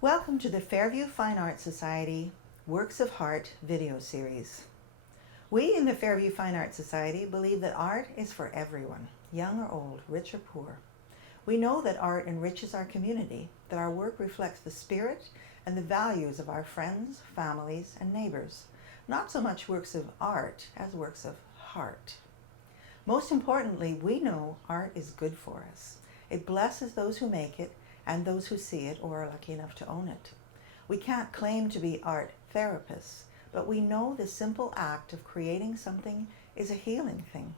Welcome to the Fairview Fine Arts Society Works of Heart video series. We in the Fairview Fine Arts Society believe that art is for everyone, young or old, rich or poor. We know that art enriches our community, that our work reflects the spirit and the values of our friends, families, and neighbors, not so much works of art as works of heart. Most importantly, we know art is good for us. It blesses those who make it and those who see it or are lucky enough to own it. We can't claim to be art therapists, but we know the simple act of creating something is a healing thing.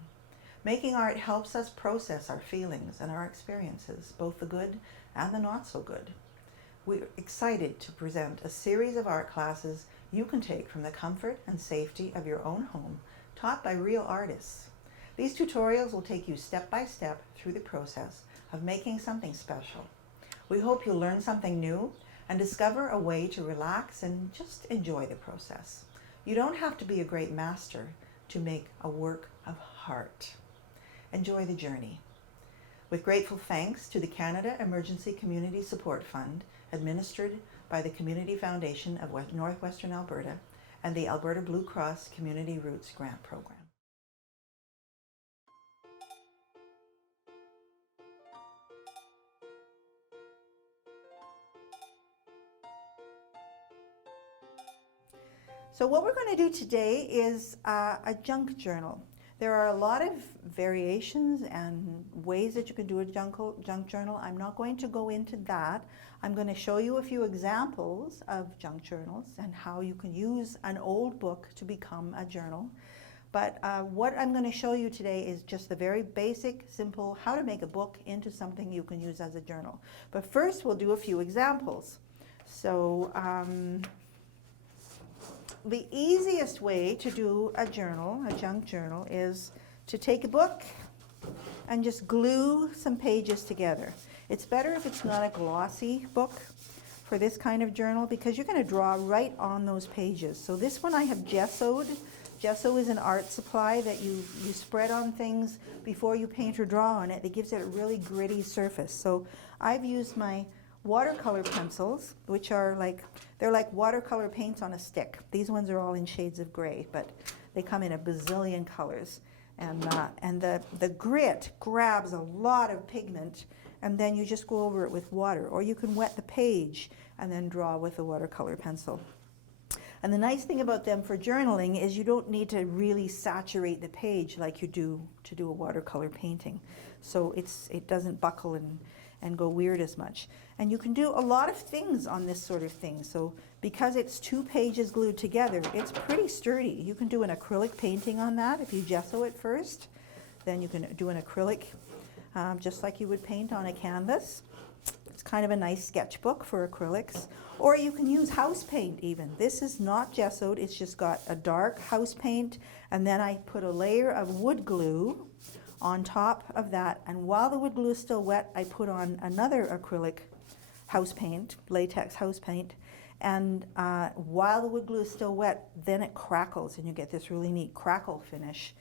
Making art helps us process our feelings and our experiences, both the good and the not so good. We're excited to present a series of art classes you can take from the comfort and safety of your own home, taught by real artists. These tutorials will take you step by step through the process of making something special. We hope you'll learn something new and discover a way to relax and just enjoy the process. You don't have to be a great master to make a work of heart. Enjoy the journey. With grateful thanks to the Canada Emergency Community Support Fund, administered by the Community Foundation of Northwestern Alberta and the Alberta Blue Cross Community Roots Grant Program. So what we're going to do today is a junk journal. There are a lot of variations and ways that you can do a junk journal. I'm not going to go into that. I'm going to show you a few examples of junk journals and how you can use an old book to become a journal. But what I'm going to show you today is just the very basic, simple, how to make a book into something you can use as a journal. But first we'll do a few examples. So the easiest way to do a journal, a junk journal, is to take a book and just glue some pages together. It's better if it's not a glossy book for this kind of journal because you're going to draw right on those pages. So this one I have gessoed. Gesso is an art supply that you spread on things before you paint or draw on it. It gives it a really gritty surface. So I've used my watercolor pencils, which are they're like watercolor paints on a stick. These ones are all in shades of gray, but they come in a bazillion colors. And the grit grabs a lot of pigment, and then you just go over it with water. Or you can wet the page and then draw with a watercolor pencil. And the nice thing about them for journaling is you don't need to really saturate the page like you do to do a watercolor painting. So it doesn't buckle and go weird as much. And you can do a lot of things on this sort of thing. So because it's 2 pages glued together, it's pretty sturdy. You can do an acrylic painting on that if you gesso it first. Then you can do an acrylic just like you would paint on a canvas. It's kind of a nice sketchbook for acrylics. Or you can use house paint even. This is not gessoed, it's just got a dark house paint, and then I put a layer of wood glue on top of that, and while the wood glue is still wet, I put on another acrylic house paint, latex house paint, and while the wood glue is still wet, then it crackles, and you get this really neat crackle finish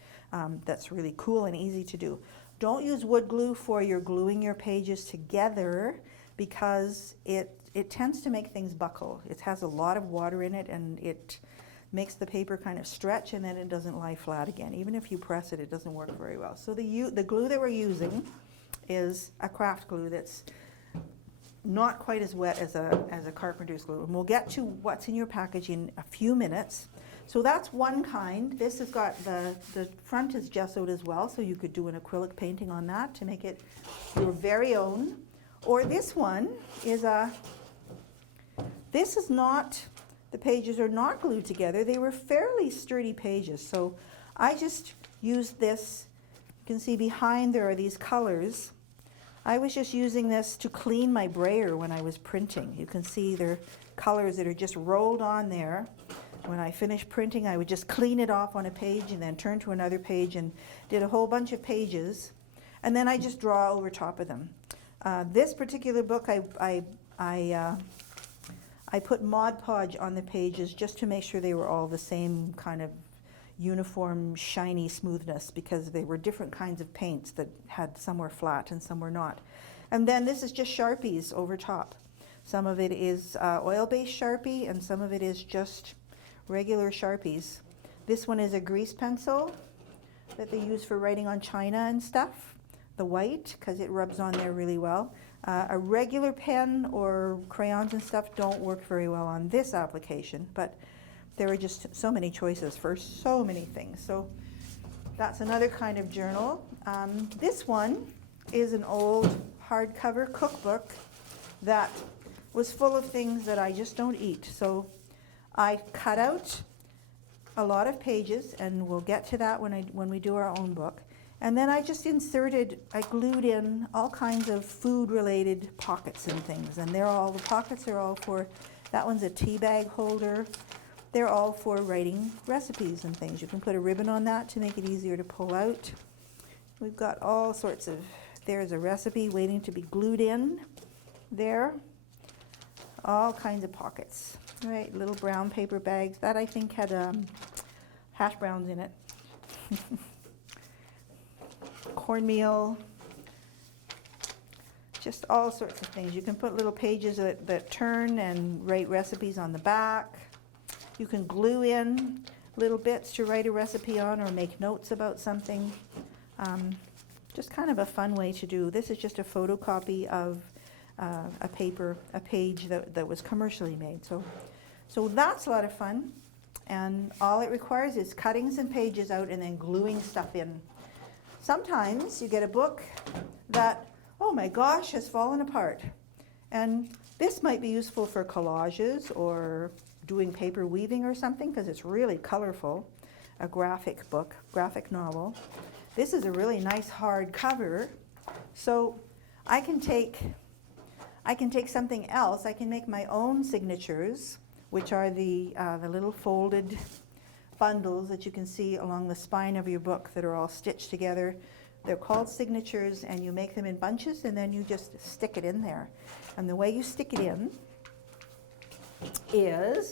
that's really cool and easy to do. Don't use wood glue for your gluing your pages together because it tends to make things buckle. It has a lot of water in it, and it makes the paper kind of stretch, and then it doesn't lie flat again. Even if you press it, it doesn't work very well. So the glue that we're using is a craft glue that's not quite as wet as a carpenter's glue. And we'll get to what's in your package in a few minutes. So that's one kind. This has got the front is gessoed as well, so you could do an acrylic painting on that to make it your very own. Or this one is this is not, the pages are not glued together. They were fairly sturdy pages. So I just used this. You can see behind there are these colors. I was just using this to clean my brayer when I was printing. You can see there are colors that are just rolled on there. When I finished printing, I would just clean it off on a page and then turn to another page and did a whole bunch of pages. And then I just draw over top of them. This particular book, I put Mod Podge on the pages just to make sure they were all the same kind of uniform, shiny smoothness, because they were different kinds of paints that had some were flat and some were not. And then this is just Sharpies over top. Some of it is oil-based Sharpie, and some of it is just regular Sharpies. This one is a grease pencil that they use for writing on china and stuff, the white, because it rubs on there really well. A regular pen or crayons and stuff don't work very well on this application, but there are just so many choices for so many things. So that's another kind of journal. This one is an old hardcover cookbook that was full of things that I just don't eat. So I cut out a lot of pages, and we'll get to that when we do our own book. And then I just I glued in all kinds of food-related pockets and things. And the pockets are all for, that one's a tea bag holder. They're all for writing recipes and things. You can put a ribbon on that to make it easier to pull out. We've got all sorts of, there's a recipe waiting to be glued in there. All kinds of pockets, right? Little brown paper bags. That I think had hash browns in it. Cornmeal, just all sorts of things. You can put little pages that turn and write recipes on the back. You can glue in little bits to write a recipe on or make notes about something. Just kind of a fun way to do. This is just a photocopy of a page that was commercially made. So that's a lot of fun. And all it requires is cutting some pages out and then gluing stuff in. Sometimes you get a book that, oh my gosh, has fallen apart. And this might be useful for collages or doing paper weaving or something, because it's really colorful. A graphic book, graphic novel. This is a really nice hard cover. So I can take something else. I can make my own signatures, which are the little folded bundles that you can see along the spine of your book that are all stitched together. They're called signatures, and you make them in bunches, and then you just stick it in there. And the way you stick it in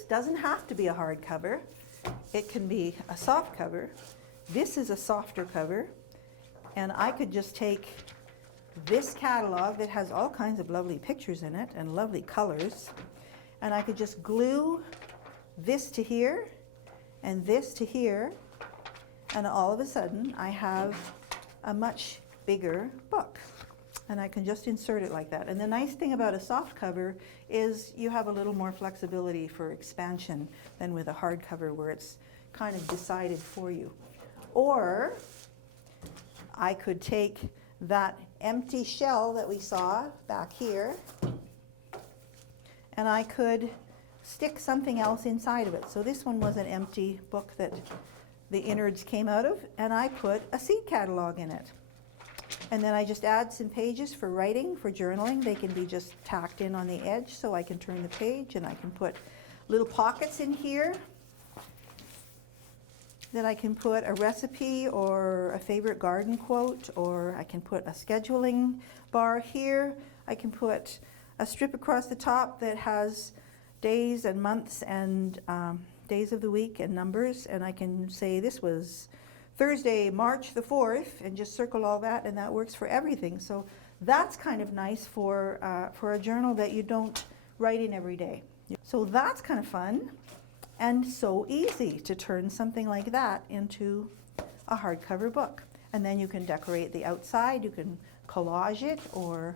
doesn't have to be a hard cover. It can be a soft cover. This is a softer cover, and I could just take this catalog that has all kinds of lovely pictures in it and lovely colors, and I could just glue this to here and this to here, and all of a sudden I have a much bigger book, and I can just insert it like that. And the nice thing about a soft cover is you have a little more flexibility for expansion than with a hard cover where it's kind of decided for you. Or I could take that empty shell that we saw back here, and I could stick something else inside of it. So this one was an empty book that the innards came out of, and I put a seed catalog in it. And then I just add some pages for writing, for journaling. They can be just tacked in on the edge, so I can turn the page, and I can put little pockets in here. Then I can put a recipe or a favorite garden quote, or I can put a scheduling bar here. I can put a strip across the top that has days and months and days of the week and numbers, and I can say this was Thursday, March the 4th, and just circle all that, and that works for everything. So that's kind of nice for a journal that you don't write in every day. So that's kind of fun. And so easy to turn something like that into a hardcover book. And then you can decorate the outside, you can collage it or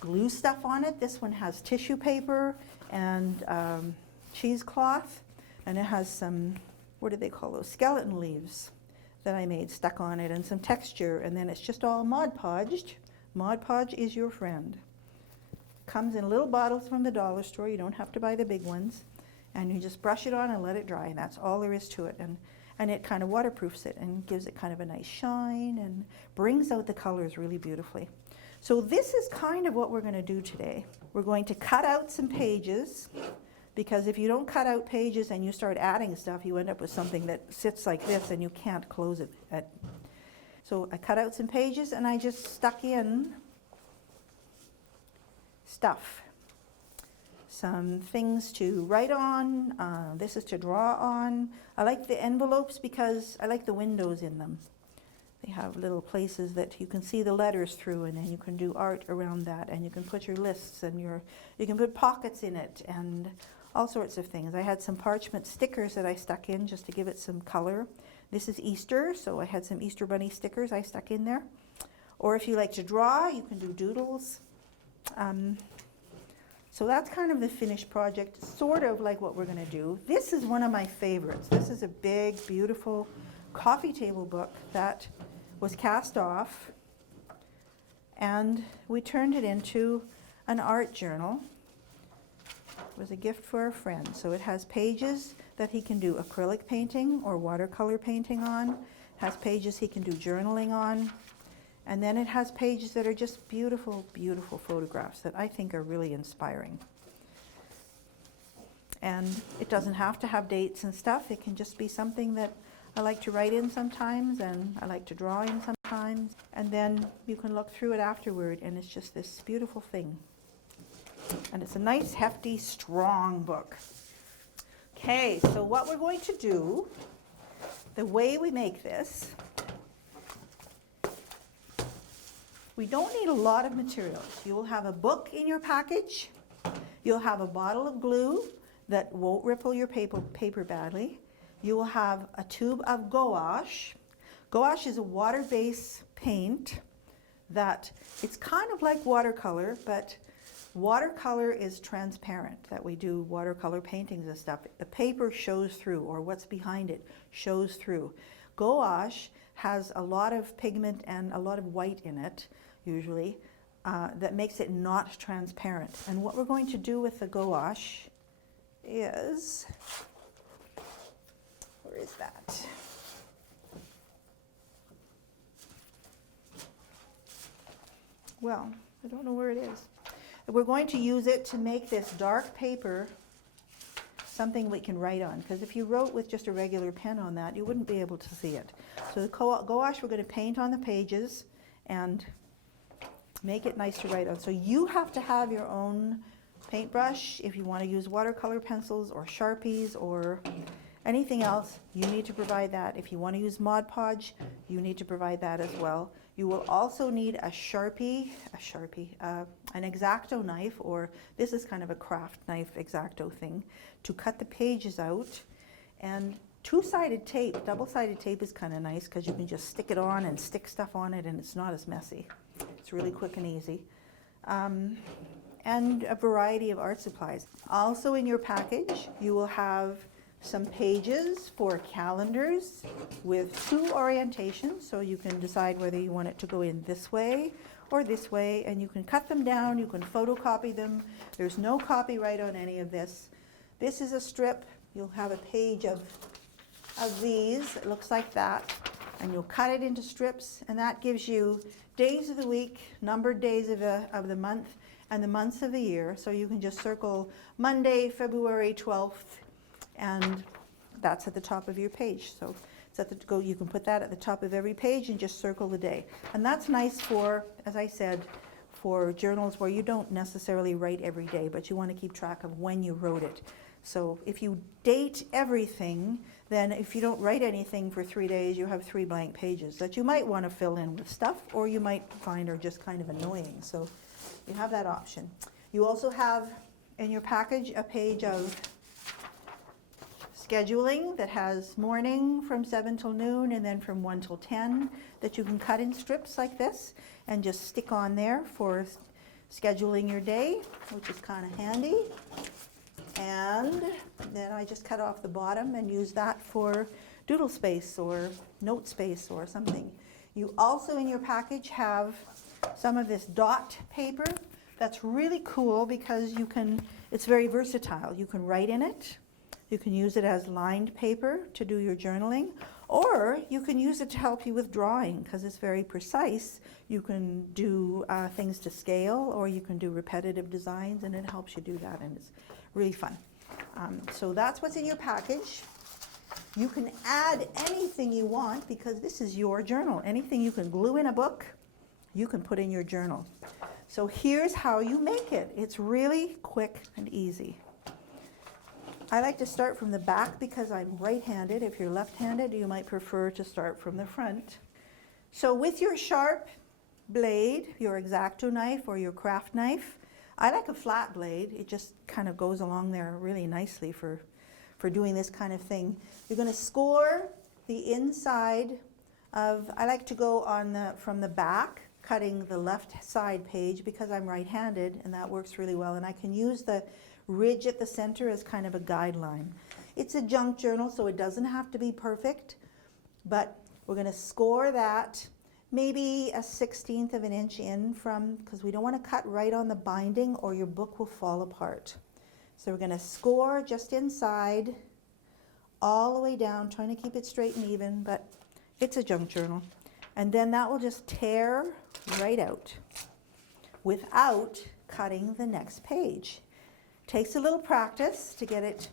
glue stuff on it. This one has tissue paper and cheesecloth, and it has some, what do they call those, skeleton leaves that I made stuck on it, and some texture, and then it's just all Mod Podged. Mod Podge is your friend. Comes in little bottles from the dollar store, you don't have to buy the big ones. And you just brush it on and let it dry, and that's all there is to it. And it kind of waterproofs it and gives it kind of a nice shine and brings out the colors really beautifully. So this is kind of what we're going to do today. We're going to cut out some pages, because if you don't cut out pages and you start adding stuff, you end up with something that sits like this and you can't close it. So I cut out some pages and I just stuck in stuff. Some things to write on. This is to draw on. I like the envelopes because I like the windows in them. They have little places that you can see the letters through, and then you can do art around that, and you can put your lists and you can put pockets in it and all sorts of things. I had some parchment stickers that I stuck in just to give it some color. This is Easter, so I had some Easter bunny stickers I stuck in there. Or if you like to draw, you can do doodles. So that's kind of the finished project, sort of like what we're going to do. This is one of my favorites. This is a big, beautiful coffee table book that was cast off, and we turned it into an art journal. It was a gift for a friend. So it has pages that he can do acrylic painting or watercolor painting on. It has pages he can do journaling on. And then it has pages that are just beautiful, beautiful photographs that I think are really inspiring. And it doesn't have to have dates and stuff. It can just be something that I like to write in sometimes, and I like to draw in sometimes. And then you can look through it afterward, and it's just this beautiful thing. And it's a nice, hefty, strong book. Okay, so what we're going to do, the way we make this, we don't need a lot of materials. You will have a book in your package. You'll have a bottle of glue that won't ripple your paper badly. You will have a tube of gouache. Gouache is a water-based paint that it's kind of like watercolor, but watercolor is transparent, that we do watercolor paintings and stuff. The paper shows through, or what's behind it shows through. Gouache has a lot of pigment and a lot of white in it, usually, that makes it not transparent. And what we're going to do with the gouache is, where is that? Well, I don't know where it is. We're going to use it to make this dark paper something we can write on, because if you wrote with just a regular pen on that, you wouldn't be able to see it. So the gouache, we're going to paint on the pages and make it nice to write on. So you have to have your own paintbrush. If you want to use watercolor pencils or Sharpies or anything else, you need to provide that. If you want to use Mod Podge, you need to provide that as well. You will also need an X-Acto knife, or this is kind of a craft knife X-Acto thing, to cut the pages out. And two-sided tape, double-sided tape is kind of nice because you can just stick it on and stick stuff on it, and it's not as messy. It's really quick and easy. And a variety of art supplies. Also in your package, you will have some pages for calendars with 2 orientations, so you can decide whether you want it to go in this way or this way, and you can cut them down, you can photocopy them. There's no copyright on any of this. This is a strip. You'll have a page of these. It looks like that, and you'll cut it into strips, and that gives you days of the week, numbered days of the month, and the months of the year. So you can just circle Monday, February 12th, and that's at the top of your page. So it's at the you can put that at the top of every page and just circle the day. And that's nice for, as I said, for journals where you don't necessarily write every day, but you want to keep track of when you wrote it. So if you date everything, then if you don't write anything for 3 days, you have 3 blank pages that you might want to fill in with stuff, or you might find are just kind of annoying. So you have that option. You also have in your package a page of scheduling that has morning from 7 till noon, and then from 1 till 10, that you can cut in strips like this and just stick on there for scheduling your day, which is kind of handy. And then I just cut off the bottom and use that for doodle space or note space or something. You also in your package have some of this dot paper that's really cool because it's very versatile. You can write in it. You can use it as lined paper to do your journaling, or you can use it to help you with drawing because it's very precise. You can do things to scale, or you can do repetitive designs, and it helps you do that, and it's really fun. So that's what's in your package. You can add anything you want because this is your journal. Anything you can glue in a book, you can put in your journal. So here's how you make it. It's really quick and easy. I like to start from the back because I'm right-handed. If you're left-handed, you might prefer to start from the front. So with your sharp blade, your X-Acto knife or your craft knife, I like a flat blade. It just kind of goes along there really nicely for doing this kind of thing. You're going to score the inside of, I like to go on from the back, cutting the left side page because I'm right-handed, and that works really well. And I can use the ridge at the center as kind of a guideline. It's a junk journal, so it doesn't have to be perfect, but we're going to score that maybe a 1/16 of an inch in from, because we don't want to cut right on the binding or your book will fall apart. So we're going to score just inside, all the way down, trying to keep it straight and even, but it's a junk journal. And then that will just tear right out without cutting the next page. Takes a little practice to get it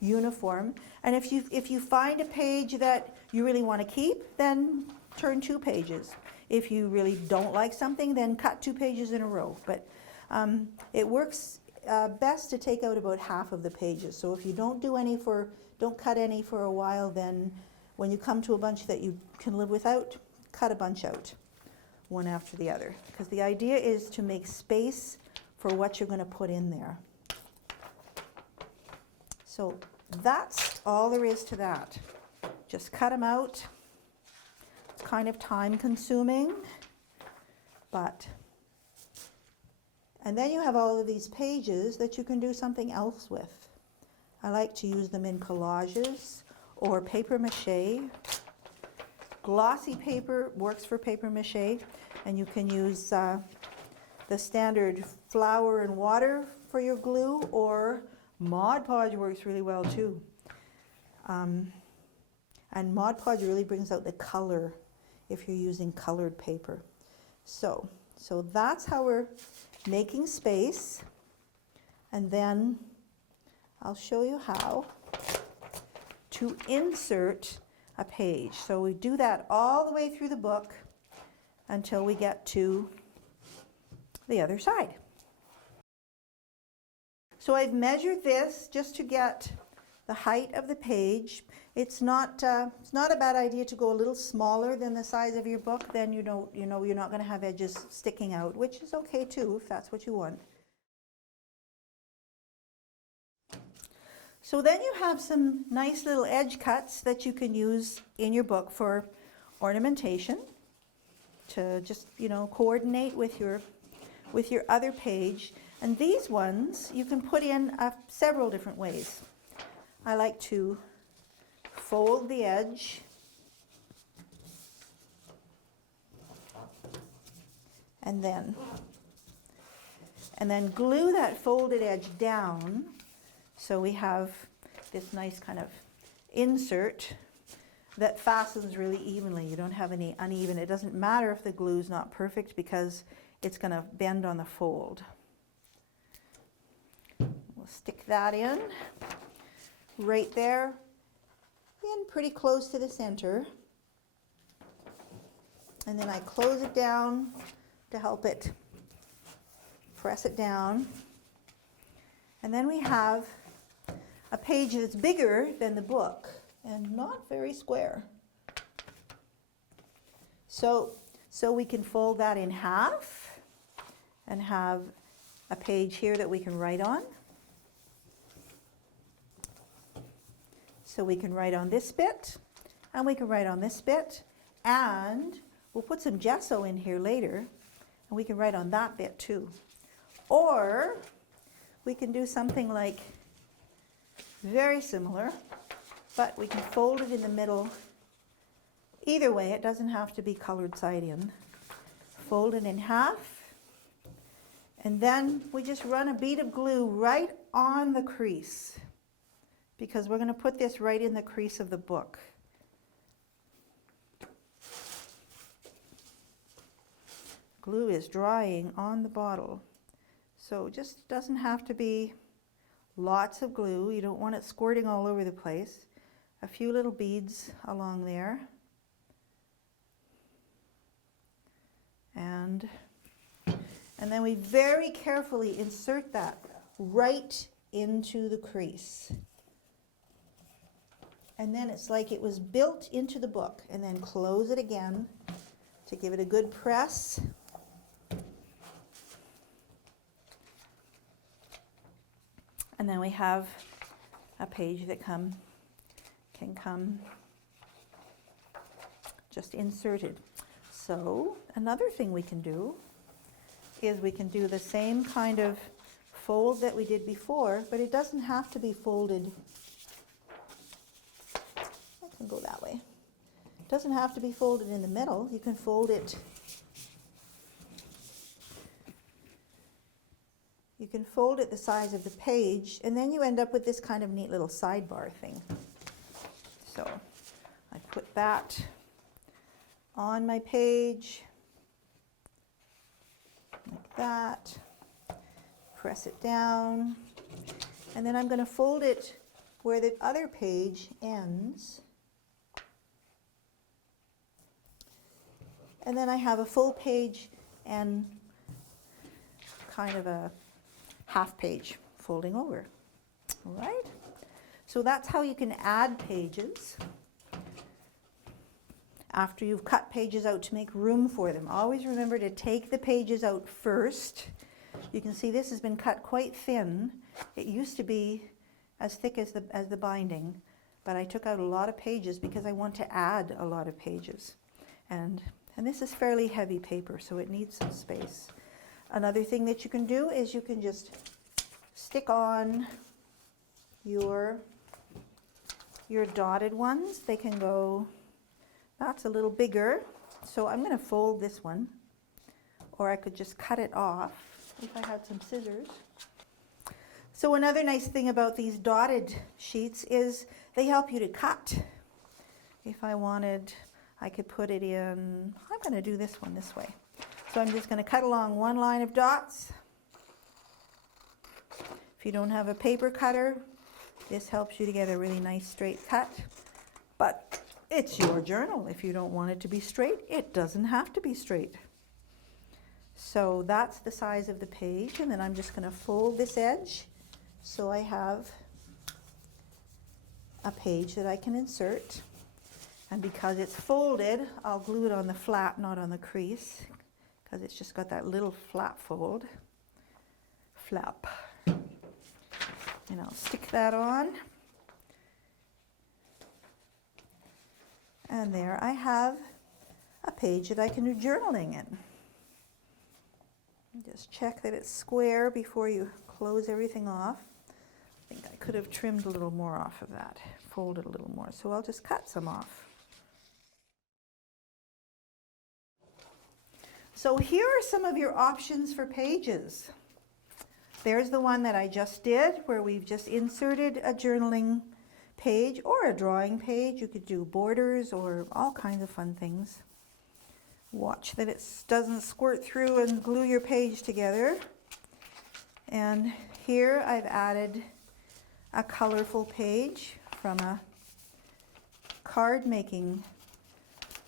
uniform. And if you find a page that you really want to keep, then turn 2 pages. If you really don't like something, then cut 2 pages in a row. But it works best to take out about half of the pages. So if you don't cut any for a while, then when you come to a bunch that you can live without, cut a bunch out, one after the other. Because the idea is to make space for what you're going to put in there. So that's all there is to that. Just cut them out. It's kind of time consuming, but, and then you have all of these pages that you can do something else with. I like to use them in collages or paper mache. Glossy paper works for paper mache, and you can use the standard flour and water for your glue, or Mod Podge works really well too. And Mod Podge really brings out the color if you're using colored paper. So that's how we're making space. And then I'll show you how to insert a page. So we do that all the way through the book until we get to the other side. So I've measured this just to get the height of the page. It's not a bad idea to go a little smaller than the size of your book. Then you know you're not going to have edges sticking out, which is okay too if that's what you want. So then you have some nice little edge cuts that you can use in your book for ornamentation, to just coordinate with your other page. And these ones you can put in several different ways. I like to fold the edge and then glue that folded edge down, so we have this nice kind of insert that fastens really evenly. You don't have any uneven. It doesn't matter if the glue's not perfect because it's going to bend on the fold. We'll stick that in right there, in pretty close to the center. And then I close it down to help it press it down. And then we have a page that's bigger than the book and not very square. So we can fold that in half and have a page here that we can write on. So we can write on this bit, and we can write on this bit, and we'll put some gesso in here later, and we can write on that bit too. Or we can do something like very similar, but we can fold it in the middle. Either way, it doesn't have to be colored side in. Fold it in half, and then we just run a bead of glue right on the crease, because we're going to put this right in the crease of the book. Glue is drying on the bottle, so just doesn't have to be lots of glue. You don't want it squirting all over the place. A few little beads along there. And then we very carefully insert that right into the crease. And then it's like it was built into the book, and then close it again to give it a good press. And then we have a page that can come just inserted. So another thing we can do is we can do the same kind of fold that we did before, but it doesn't have to be folded. I can go that way. It doesn't have to be folded in the middle. You can fold it. You can fold it the size of the page, and then you end up with this kind of neat little sidebar thing. So I put that on my page, like that, press it down, and then I'm going to fold it where the other page ends. And then I have a full page and kind of a half page folding over. All right? So that's how you can add pages after you've cut pages out to make room for them. Always remember to take the pages out first. You can see this has been cut quite thin. It used to be as thick as the binding, but I took out a lot of pages because I want to add a lot of pages. And this is fairly heavy paper, so it needs some space. Another thing that you can do is you can just stick on your dotted ones. They can go, that's a little bigger, so I'm going to fold this one, or I could just cut it off if I had some scissors. So another nice thing about these dotted sheets is they help you to cut. If I wanted, I could put it in, I'm going to do this one this way. So I'm just going to cut along one line of dots. If you don't have a paper cutter, this helps you to get a really nice straight cut. But it's your journal. If you don't want it to be straight, it doesn't have to be straight. So that's the size of the page, and then I'm just going to fold this edge so I have a page that I can insert. And because it's folded, I'll glue it on the flat, not on the crease, because it's just got that little flap fold. Flap. And I'll stick that on. And there I have a page that I can do journaling in. Just check that it's square before you close everything off. I think I could have trimmed a little more off of that, folded a little more, so I'll just cut some off. So here are some of your options for pages. There's the one that I just did, where we've just inserted a journaling page or a drawing page. You could do borders or all kinds of fun things. Watch that it doesn't squirt through and glue your page together. And here I've added a colorful page from a card making.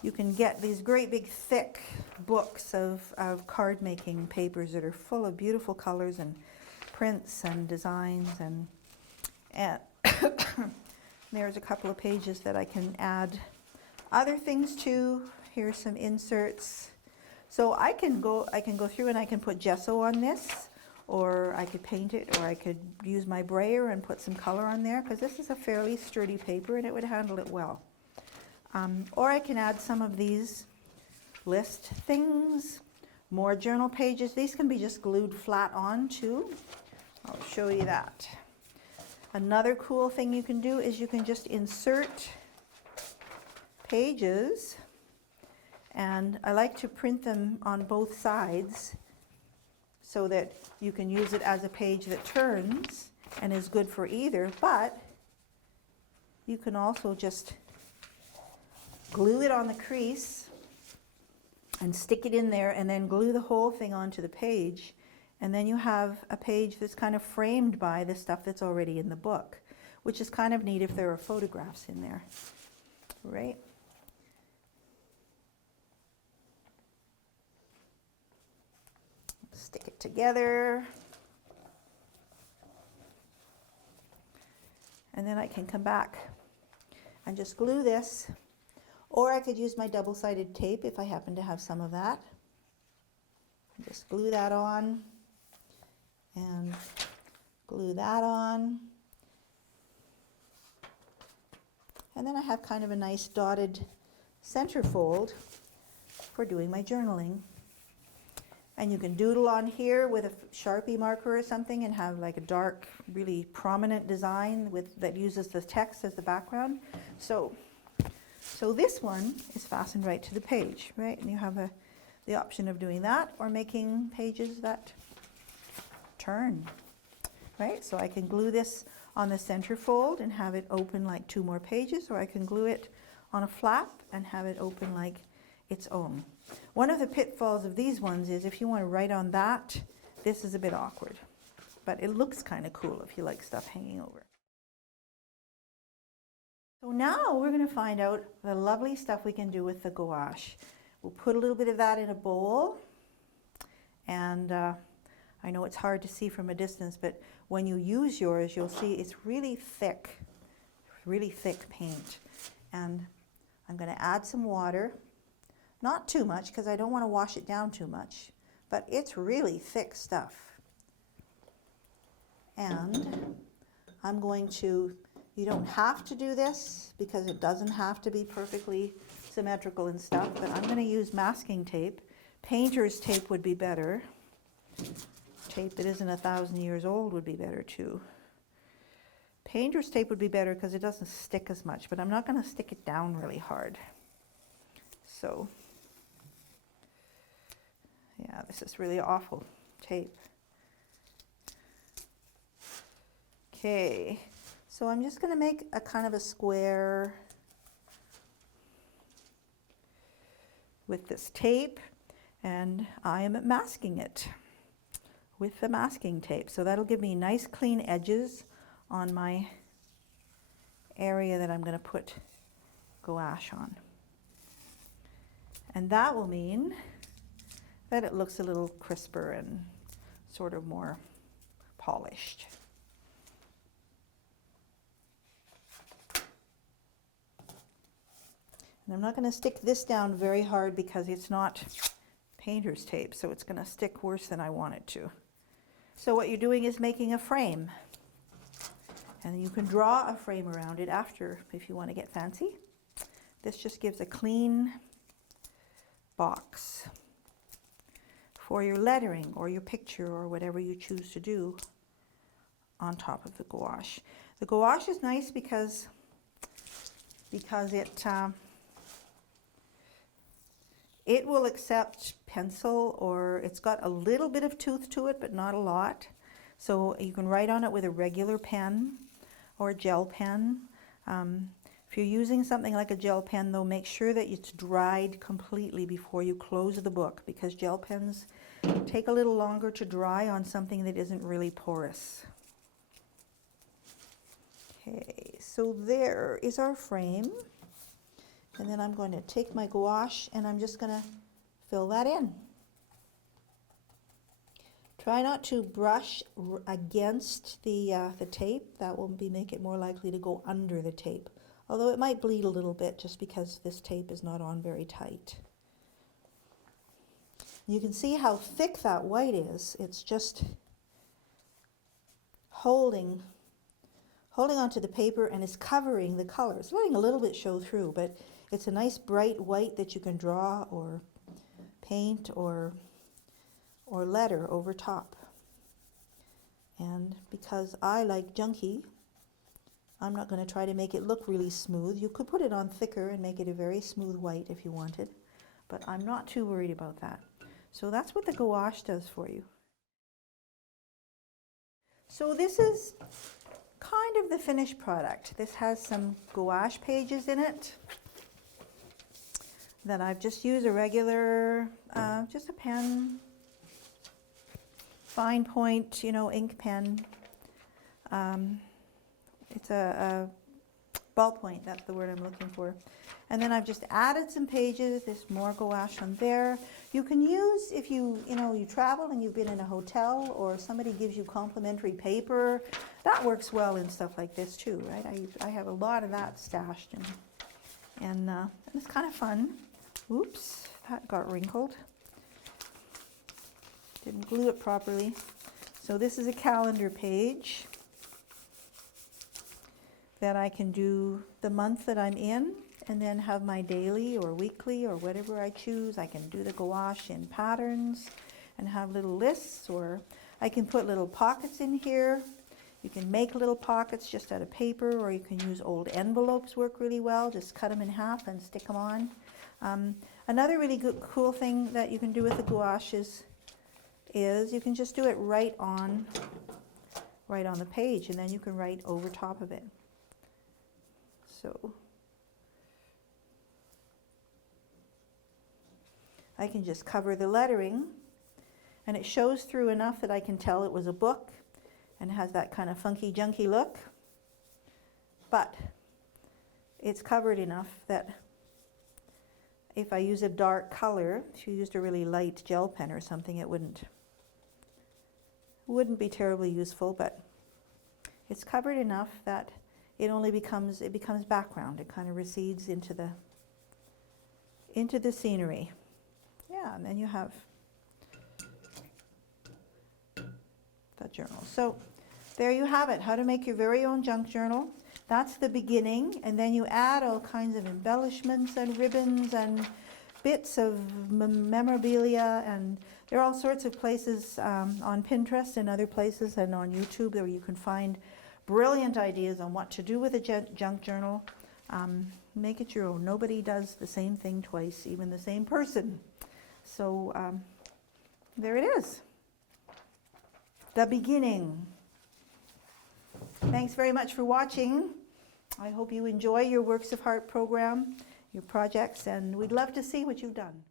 You can get these great big thick books of card making papers that are full of beautiful colors and prints and designs, and there's a couple of pages that I can add other things to. Here's some inserts. So I can go through and I can put gesso on this, or I could paint it, or I could use my brayer and put some color on there, because this is a fairly sturdy paper and it would handle it well. Or I can add some of these list things, more journal pages. These can be just glued flat on too. I'll show you that. Another cool thing you can do is you can just insert pages, and I like to print them on both sides so that you can use it as a page that turns and is good for either, but you can also just glue it on the crease and stick it in there and then glue the whole thing onto the page, and then you have a page that's kind of framed by the stuff that's already in the book, which is kind of neat if there are photographs in there, right? Stick it together, and then I can come back and just glue this Or I could use my double-sided tape if I happen to have some of that. Just glue that on and glue that on. And then I have kind of a nice dotted centerfold for doing my journaling. And you can doodle on here with a Sharpie marker or something and have like a dark, really prominent design that uses the text as the background. So this one is fastened right to the page, right? And you have the option of doing that or making pages that turn, right? So I can glue this on the centerfold and have it open like 2 more pages, or I can glue it on a flap and have it open like its own. One of the pitfalls of these ones is if you want to write on that, this is a bit awkward, but it looks kind of cool if you like stuff hanging over. So now we're going to find out the lovely stuff we can do with the gouache. We'll put a little bit of that in a bowl, and I know it's hard to see from a distance, but when you use yours, you'll see it's really thick paint. And I'm going to add some water. Not too much, because I don't want to wash it down too much, but it's really thick stuff. And I'm going to, you don't have to do this because it doesn't have to be perfectly symmetrical and stuff, but I'm going to use masking tape. Painter's tape would be better. Tape that isn't 1,000 years old would be better too. Painter's tape would be better because it doesn't stick as much, but I'm not going to stick it down really hard. So yeah, this is really awful tape. Okay, so I'm just going to make a kind of a square with this tape, and I am masking it with the masking tape. So that'll give me nice clean edges on my area that I'm going to put gouache on. And that will mean that it looks a little crisper and sort of more polished. And I'm not going to stick this down very hard because it's not painter's tape, so it's going to stick worse than I want it to. So what you're doing is making a frame. And you can draw a frame around it after if you want to get fancy. This just gives a clean box for your lettering or your picture or whatever you choose to do on top of the gouache. The gouache is nice because it will accept pencil, or it's got a little bit of tooth to it, but not a lot. So you can write on it with a regular pen or a gel pen. If you're using something like a gel pen, though, make sure that it's dried completely before you close the book, because gel pens take a little longer to dry on something that isn't really porous. Okay, so there is our frame. And then I'm going to take my gouache and I'm just going to fill that in. Try not to brush against the tape. That will make it more likely to go under the tape. Although it might bleed a little bit just because this tape is not on very tight. You can see how thick that white is. It's just holding onto the paper and is covering the colors. Letting a little bit show through, but it's a nice bright white that you can draw or paint or letter over top. And because I like junky, I'm not going to try to make it look really smooth. You could put it on thicker and make it a very smooth white if you wanted, but I'm not too worried about that. So that's what the gouache does for you. So this is kind of the finished product. This has some gouache pages in it that I've just used a regular, just a pen, fine point, ink pen. It's a ballpoint, that's the word I'm looking for. And then I've just added some pages. There's more gouache on there. You can use, if you travel and you've been in a hotel or somebody gives you complimentary paper, that works well in stuff like this too, right? I have a lot of that stashed And it's kind of fun. Oops, that got wrinkled. Didn't glue it properly. So this is a calendar page that I can do the month that I'm in, and then have my daily or weekly or whatever I choose. I can do the gouache in patterns and have little lists, or I can put little pockets in here. You can make little pockets just out of paper, or you can use old envelopes, work really well. Just cut them in half and stick them on. Another really good, cool thing that you can do with the gouaches is you can just do it right on the page, and then you can write over top of it. So I can just cover the lettering, and it shows through enough that I can tell it was a book, and it has that kind of funky, junky look. But it's covered enough that if I use a dark color, if you used a really light gel pen or something, it wouldn't be terribly useful, but it's covered enough that it becomes background. It kind of recedes into the scenery. Yeah, and then you have the journal. So there you have it, how to make your very own junk journal. That's the beginning, and then you add all kinds of embellishments and ribbons and bits of memorabilia, and there are all sorts of places on Pinterest and other places and on YouTube where you can find brilliant ideas on what to do with a junk journal. Make it your own. Nobody does the same thing twice, even the same person. So there it is. The beginning. Thanks very much for watching. I hope you enjoy your Works of Heart program, your projects, and we'd love to see what you've done.